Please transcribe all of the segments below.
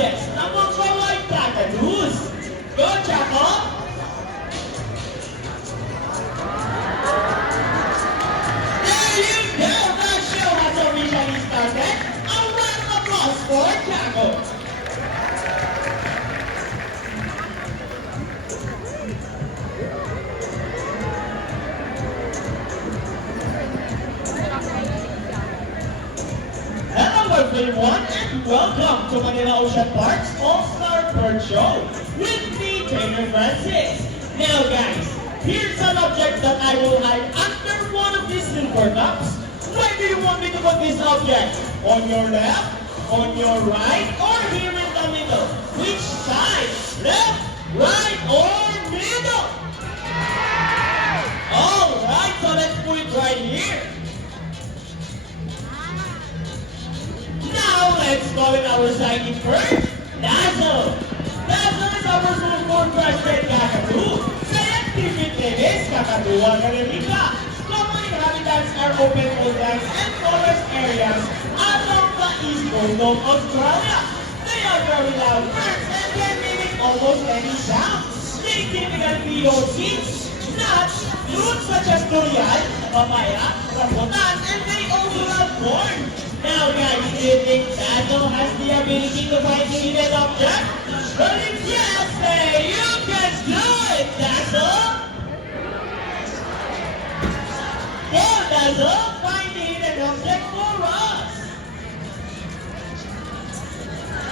objects na magpapalike kakatus. Go, Jacob! There you go! The show has officially started. A round of applause for Jacob. Everyone, and welcome to Manila Ocean Park's All-Star Bird Show with me, Trainer Francis. Now guys, here's an object that I will hide under one of these silver cups. Where do you want me to put this object? On your left, on your right, or here in the middle? Which side? Left, right, or middle? Alright, so let's put it right here. Now, let's call it our sighting bird, Dazzle. Dazzle is our so-called crested kakadu. Sa activities, kakaduan kanilika. Common inhabitants are open woodlands and forest areas along the east coast of Australia. They are very loud birds and can mimic almost any sound. They typically feed on seeds, nuts, fruits such as durian, papaya, rambutan, and they also love corn. Now guys, do you think Dazzle has the ability to find the hidden object? Well, if yes, then you can do it, Dazzle! Go, Dazzle! Find the hidden object for us!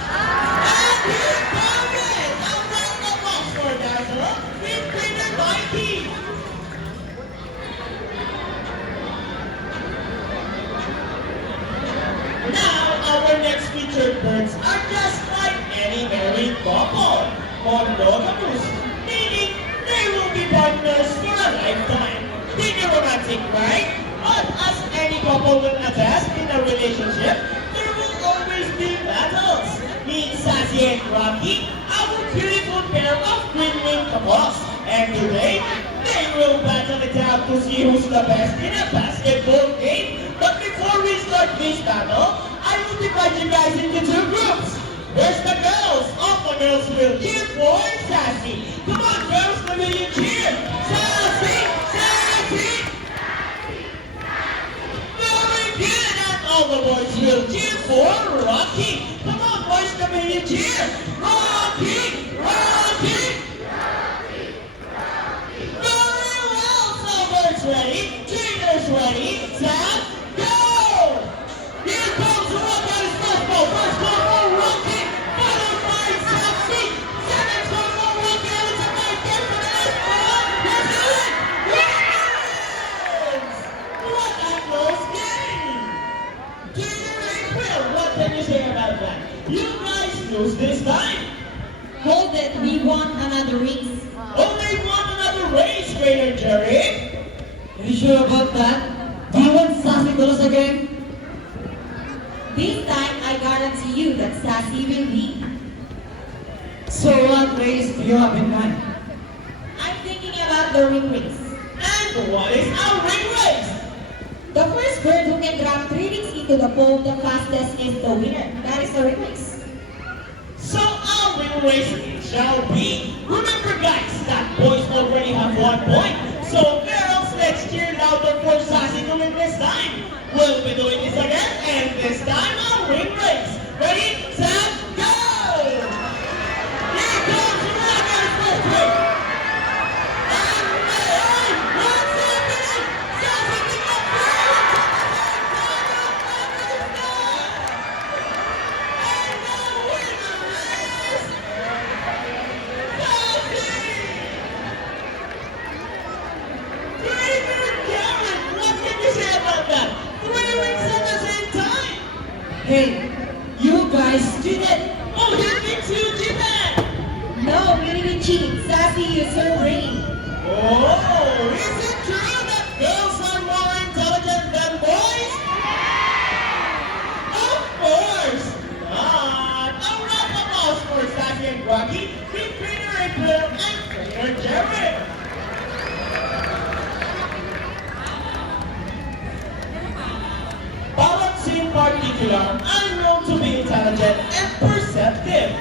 And you found it! A round of applause for Dazzle with Trainer Mikey! Now, our next featured birds are just like any married couple, monogamous, meaning they will be partners for a lifetime. Pretty romantic, right? But as any couple will attest in a relationship, there will always be battles. Meet Sassy and Rocky, our beautiful pair of twin-wing couples. And today, they will battle it out to see who's the best in a basketball game. But before we start this battle, I will divide you guys into two groups. Where's the girls? All the girls will cheer for Sassy. Come on, girls, let me cheer. Sassy! Sassy! Very good! And all the boys will cheer for Rocky. Come on, boys, let me cheer. Rocky! Rocky! Very well! So, birds ready? Trainers ready? Sam, go! Here comes Rocky's first ball. First ball for Rocky. Followed by Sassy. Second ball for Rocky. And it's a nice game for the next ball. Let's do it! Yes! What a close game! Trainer April, what can you say about that? You guys lose this time. Hold it, we want another race. Oh, they want another race, Trainer Jerry. Are you sure about that? Do you want Sassy to lose again? This time, I guarantee you that Sassy will win. So what race do you have in mind? I'm thinking about the ring race. And what is our ring race? The first bird who can drop 3 rings into the pole the fastest is the winner. That is the ring race. So our ring race shall be. Remember guys, that boys already have 1 point. So girls, let's cheer louder for Sassy to win this time. We'll be doing this again, and this time our ring race. Ready, set, go! Here comes Rocky's first ring. And what's happening? Sassy picked up 3 rings. And the winner is Sassy! Trainer Garrett, what can you say about that? 3 rings at the same time! Hey, you guys Cheated! Oh, he thinks you cheated! No, we didn't cheat. Sassy used her brain. Oh, is it true that girls are more intelligent than boys? Of course not! A round of applause for Sassy and Rocky, with Trainer April and Trainer Jerry! Parrots in particular are known to be intelligent and perceptive.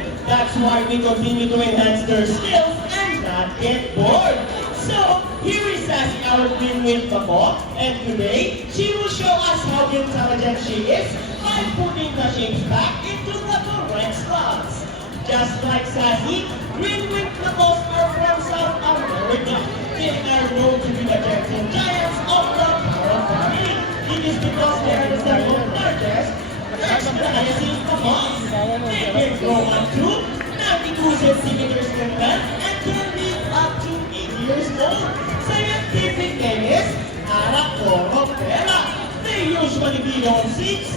That's why we continue to enhance their skills and not get bored. So, here is Sassy, our twin-winged bako, and today, she will show us how intelligent she is by putting the shapes back into the correct slots. Just like Sassy, twin-winged bakos are from South America. They are known to be the gentle giants of the parrot family. It is because they are the second largest extra-sized bakos. They can grow up to 92 centimeters in length and can live up to 8 years old. Scientific name is Arachnoptera. They usually feed on seeds,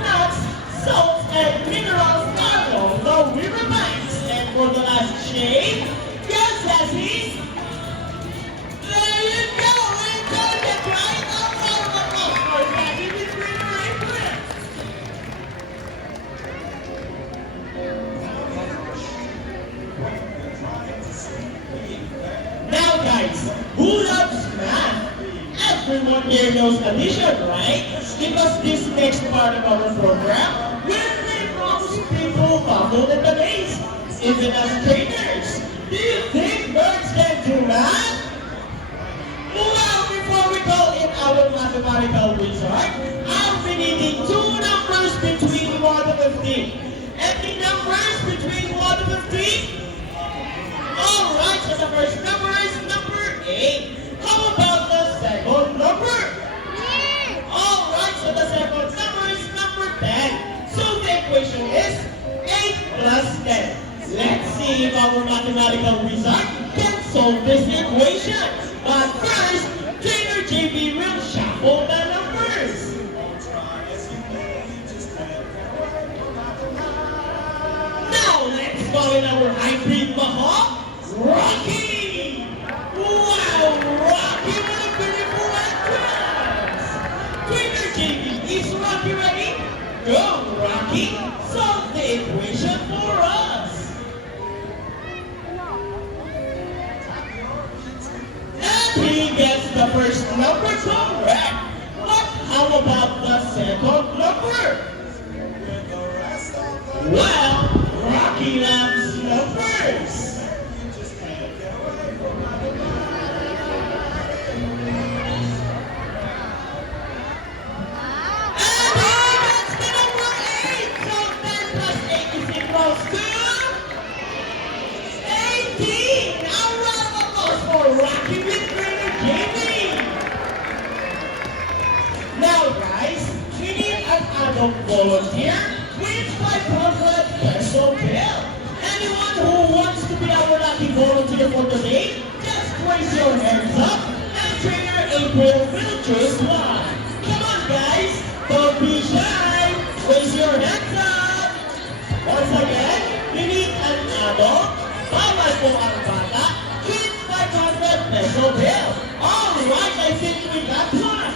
nuts, salts, and minerals along the riverbanks. And for the last shade, yes, Sassy. There you go! Intelligent, right? For Sassy with greener imprints. Now guys, who loves math? Everyone here knows addition, right? Because this next part of our program will make most people baffled in the maze. Even as trainers, do you think birds can do math? Well, before we call in our mathematical wizard, I'll be needing two numbers between 1 to 15. Any numbers between 1 to 15? Alright, so the first number is number 8. How about the second number? Alright, so the second number is number 10. So the equation is 8 plus 10. Let's see if our mathematical wizard can solve this equation. But first, Trainer JB will shuffle the numbers. Now, let's call in our hybrid bako, Rocky! Wow, Rocky, what a beautiful entrance! Trainer JB, is Rocky ready? Go, Rocky! Solve the equation for us! And he gets the first number correct! But how about the second number? Well, Rocky loves numbers! Rocky with Trainer JB. Now guys, we need an adult volunteer with 500 peso bill. Anyone who wants to be our lucky volunteer for today, just raise your hands up and Trainer April will choose one. Come on guys, don't be shy. Raise your hands up. Once again, we need an adult. Bawal po ang bata with 500 peso bill. Alright, I think we got one.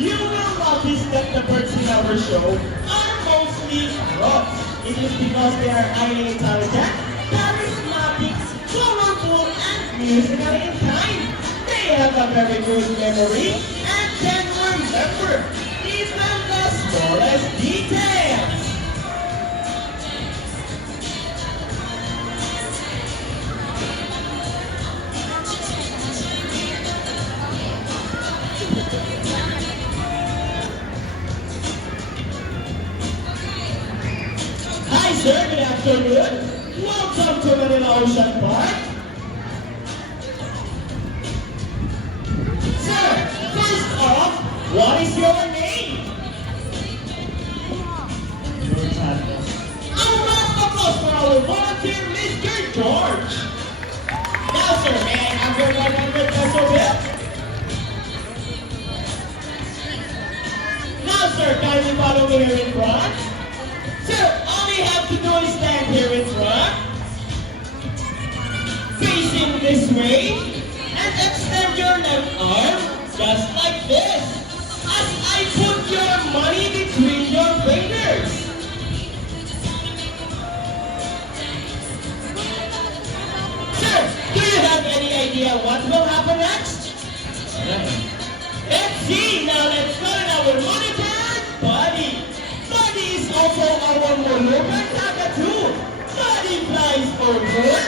You will notice that the birds in our show are mostly parrots. It is because they are highly intelligent, charismatic, colorful, and musically inclined. They have a very good memory and can remember even the smallest details. Hi sir, good afternoon. Welcome to Manila Ocean Park. Sir, first off, what is your name? A round of applause for our volunteer, Mr. George. Now sir, may I have your 100 peso bill? Now sir, kindly follow me here in front. Sir, all you have to do is stand here in front, facing this way, and extend your left arm just like this, as I put your money between your fingers. Sir, do you have any idea what will happen next? Let's see, now let's go to our monitor, Buddy. Buddy is also our monogram too. Buddy flies soldier.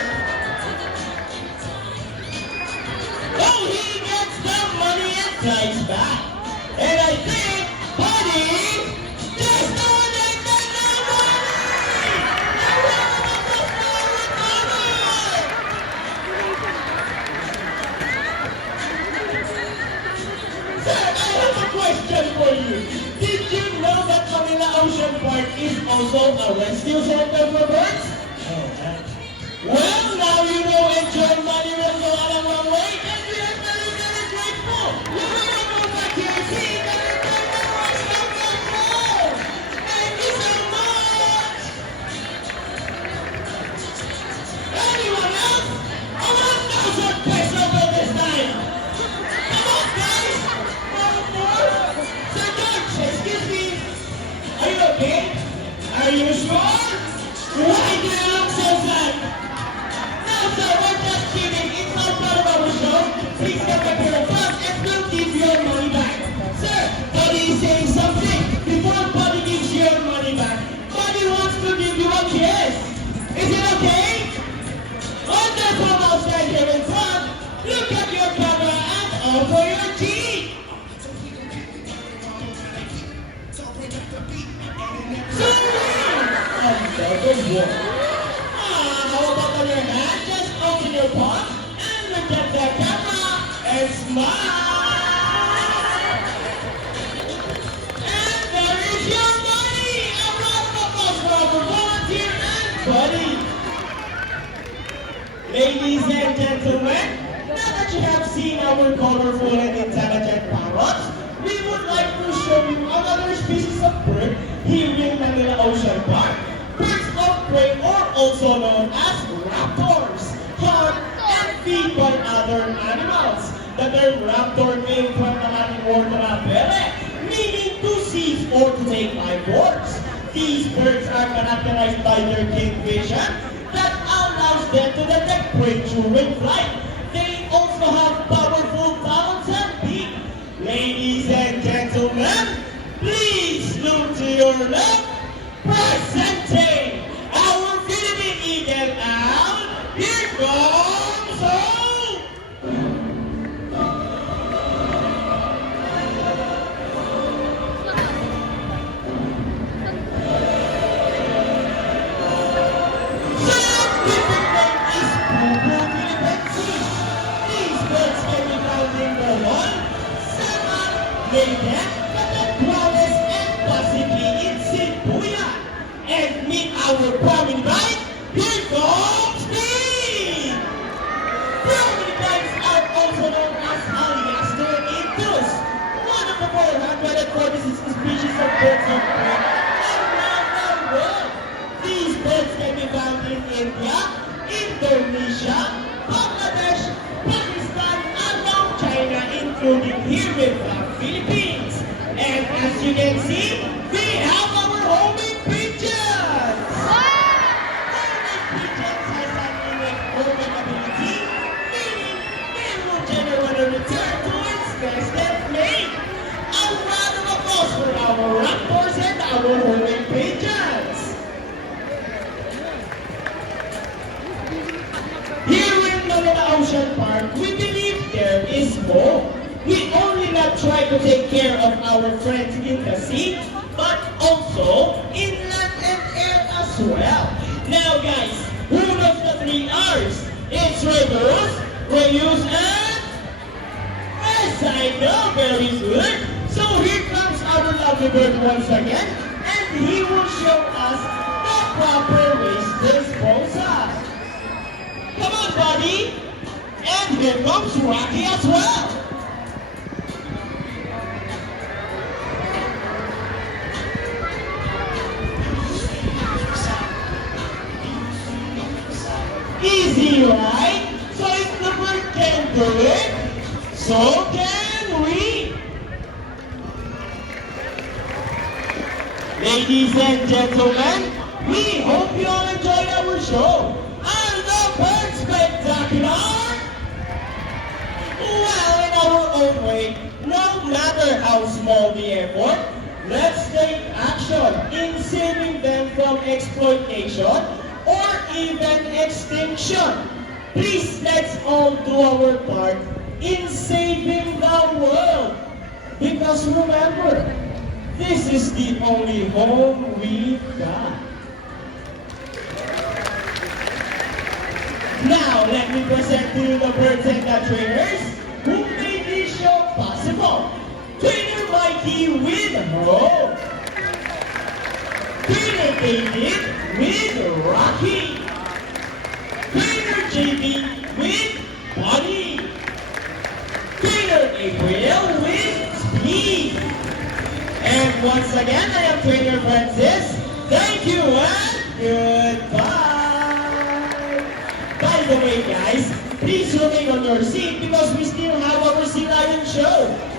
Oh, he gets the money and flies back. And I think, buddy, there's no one that can Sir, I have a question for you. Did you know that Manila Ocean Park is also a rescue center for birds? Well, now you know enjoy money will go a long way, and we are very, very grateful. You will go back here, see that you can the rest of the show. Thank you so much. Anyone else? I want 1,000 pesos for this time. Come on, guys. One more. Sir George, excuse me. Are you okay? Are you sure? Why do you look so sad? No, sir, we're just kidding. It's not part of our show. Please get back here and talk, and we'll give you your money back. Sir, Buddy is saying something. Before Buddy gives you your money back, Buddy wants to give you a kiss. Is it okay? Wonderful, I'll stand here and talk. Look at your camera and offer your cheek. Another one. How about on your hand? Just open your palm and look at the camera and smile. And there is your money. A round of applause for our volunteer and Buddy. Ladies and gentlemen, now that you have seen our colorful and intelligent parrots, we would like to show you another species of bird here in Manila Ocean Park. Birds of prey, or also known as raptors, hunt and feed on other animals. The term raptor came from the Latin word "ramabelle," meaning to seize or to take by force. These birds are characterized by their keen vision that allows them to detect prey during flight. They also have powerful talons and beak. Ladies and gentlemen, please look to your left. Presenting our Philippine Eagle Owl, here comes home! Scientific name is Pupu philippensis. These birds can be found in Bohol, Samar, Leyden, Catanduanes, and possibly in Cebuya. And meet our prominent guide, here comes me! Prominent guides are also known as Aliaster intus, one of the 446 species of birds of prey around the world. These birds can be found in India, Indonesia, Bangladesh, Pakistan, along China, including here with the Philippines. And as you can see, we have our homing pigeons! Homing pigeons has an innate homing ability, meaning they will generally return to its nest and mate. A round of applause for our raptors and our homing pigeons! Here in Manila Ocean Park, we believe there is home. We only not try to take care of our friends in the sea, but also in land and air as well. Now guys, who knows the 3 R's? It's reduce, reuse, and recycle. Very good. So here comes our lovely bird once again, and he will show us the proper waste disposal. Come on, buddy. And here comes Rocky as well. Easy, right? So if the bird can do it, so can we. Ladies and gentlemen, we hope you all enjoyed our show. Are the birds spectacular? Well, in our own way, no matter how small the effort, let's take action in saving them from exploitation or even extinction. Please, let's all do our part in saving the world. Because remember, this is the only home we've got. Now, let me present to you the birds and the trainers who made this show possible. Trainer Mikey with Hope. Trainer David with Rocky. Trainer JB with Bonnie. Trainer April with Speed. And once again, I am Trainer Francis. Thank you and goodbye. By the way, guys, please remain on your seat because we still have our Sea Lion show.